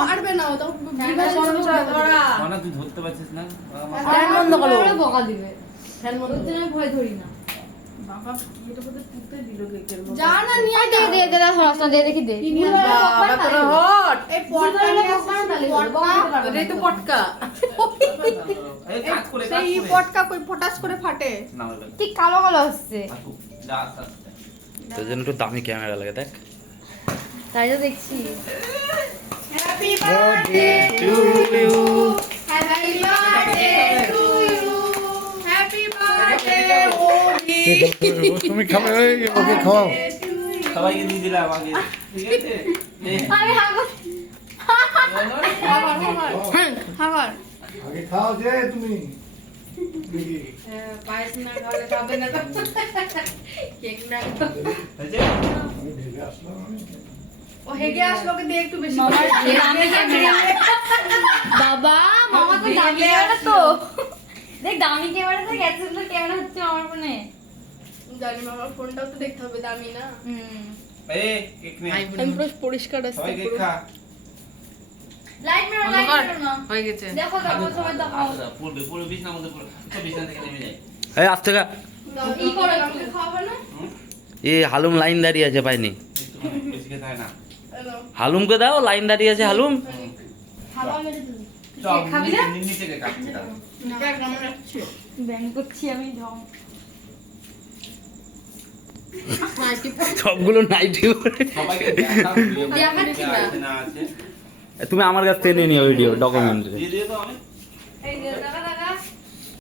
পারবে না মানা তুই ধরতে পারছিস না? ফ্যান বন্ধ করো। বকা দিবে। ফ্যান বন্ধ আমি ভয় ধরি না। ফাটে। ঠিক কালো কালো হচ্ছে তোর জন্য একটু দামি ক্যামেরা লাগে দেখ। তাই তো দেখছি happy birthday to you happy birthday to you happy birthday তুমি খাবে ওকে খাওয়াও। সবাইকে দিয়ে দিলাম আগে। ঠিক আছে। আমি হাগো খাবার আগে খাও যে তুমি। পায়েস না খাওয়ালে খাবে না কেক না হয়েছে? আসলাম আমি। ও হেগে আসলো দিয়ে একটু বেশি বাবা মামা তো দামি ক্যামেরা তো। দেখ দামি ক্যামেরা ক্যামেরা হচ্ছে আমার ফোনে। জানি মামার ফোনটাও তো দেখতে হবে দামি না। হুম। এই, কেক নে। আই আমি পুরো পরিষ্কার আছে সবাই কেক লাইট মেরো লাইট মেরো হয়ে গেছে। দেখো দেখো সবাই দেখো পড়বে, পড়বে, বিছানার মধ্যে পড়বে। তো থেকে নেমে যায়। এই আস্তে গা ই করো একটু। না? হুম? এ হালুম লাইন দাঁড়িয়ে আছে পাইনি। বেশি খেতে হয় না। হালুমকে দাও লাইন দাঁড়িয়ে আছে হালুম। সবগুলো নাইটি। তুমি আমার কাছ থেকে নিয়ে নিও ভিডিও ডকুমেন্ট